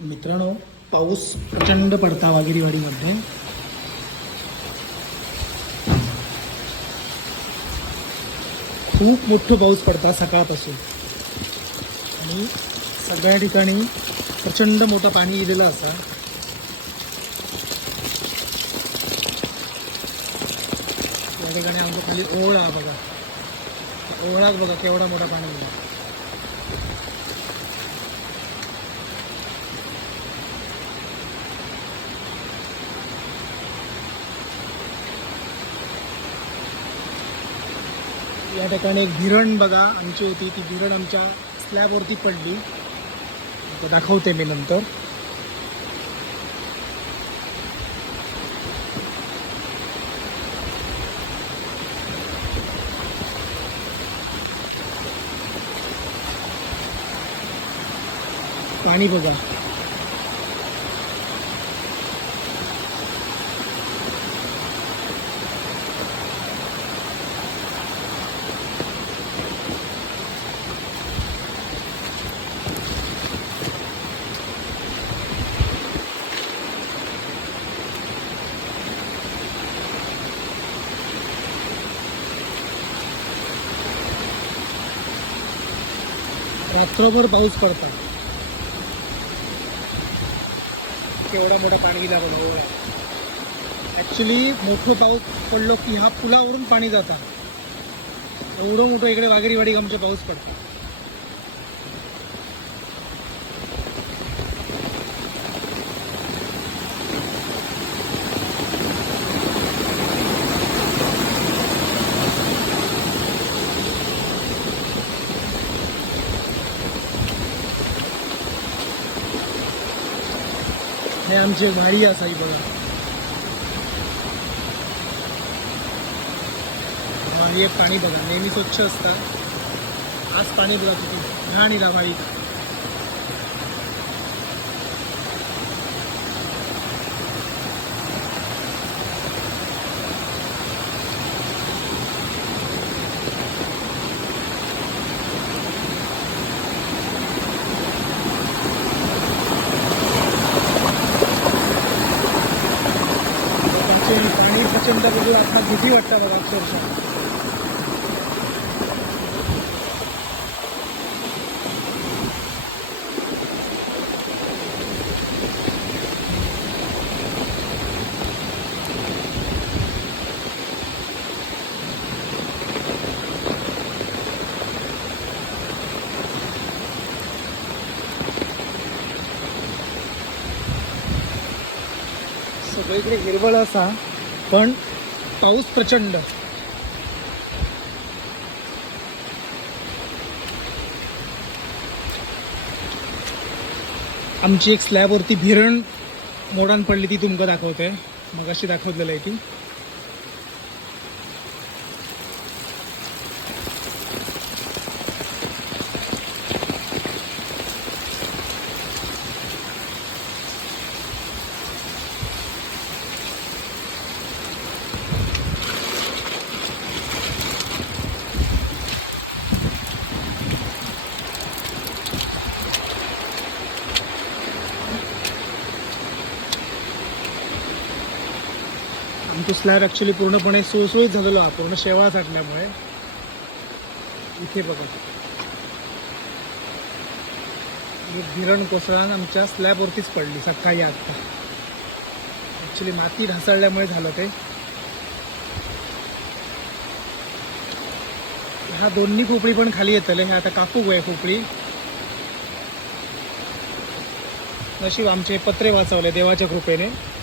मित्रांनो पाऊस प्रचंड पडता वागिरीवाडीमध्ये खूप मोठं पाऊस पडता सकाळपासून. आणि सगळ्या ठिकाणी प्रचंड मोठं पाणी दिलेलं असा. या ठिकाणी आमचं खाली ओळ आहे बघा. ओळात बघा केवढा मोठा पाणी गेला. या ठिकाणी एक भिरण बघा आमची होती. ती भिरण आमच्या स्लॅबवरती पडली. दाखवते मी नंतर. पाणी बघा. रात्रभर पाऊस पडतात. केवढा मोठा पाणी गेला बघा ॲक्च्युली मोठं पाऊस पडलो की ह्या पुलावरून पाणी जातात एवढं मोठं इकडे वागरीवाडी आमचे पाऊस पडतो हे आमची वाडी आसा ही बघा. हे पाणी बघा नेहमी स्वच्छ असतात आज पाणी बघा किती घाण इला वाडी चिंता पाणी प्रचंड बघून आता भीती वाटतं बघा अक्षरशः. सगळीकडे हिरवळ असा. पण पाऊस प्रचंड. आमची एक स्लॅबवरती भिरण मोडान पडली ती तुमका दाखवते. मग अशी दाखवलेलं आहे ती. तो स्लॅब ॲक्च्युली पूर्णपणे सुळसुळीत झालेलो हा पूर्ण शेवाळ साठल्यामुळे. इथे बघा. ही भिरण कोसळान आमच्या स्लॅबवरतीच पडली सकाळी आत्ता. ॲक्च्युली माती ढासळल्यामुळे झालं ते. हा दोन्ही खोपडी पण खाली येतले. हे आता कापूक आहे खोपडी. नशीब आमचे पत्रे वाचवले देवाच्या कृपेने.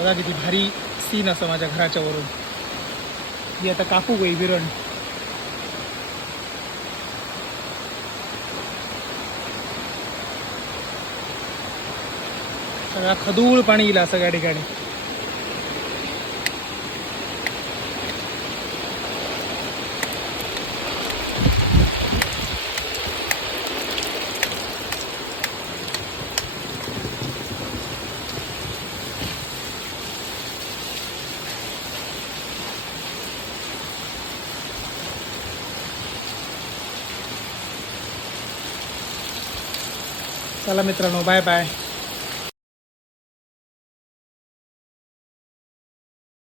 बघा किती भारी सीन असं माझ्या घराच्या वरून. ही आता कापू गई विरण सगळा खदूळ पाणी गेला सगळ्या ठिकाणी. चला मित्रांनो बाय बाय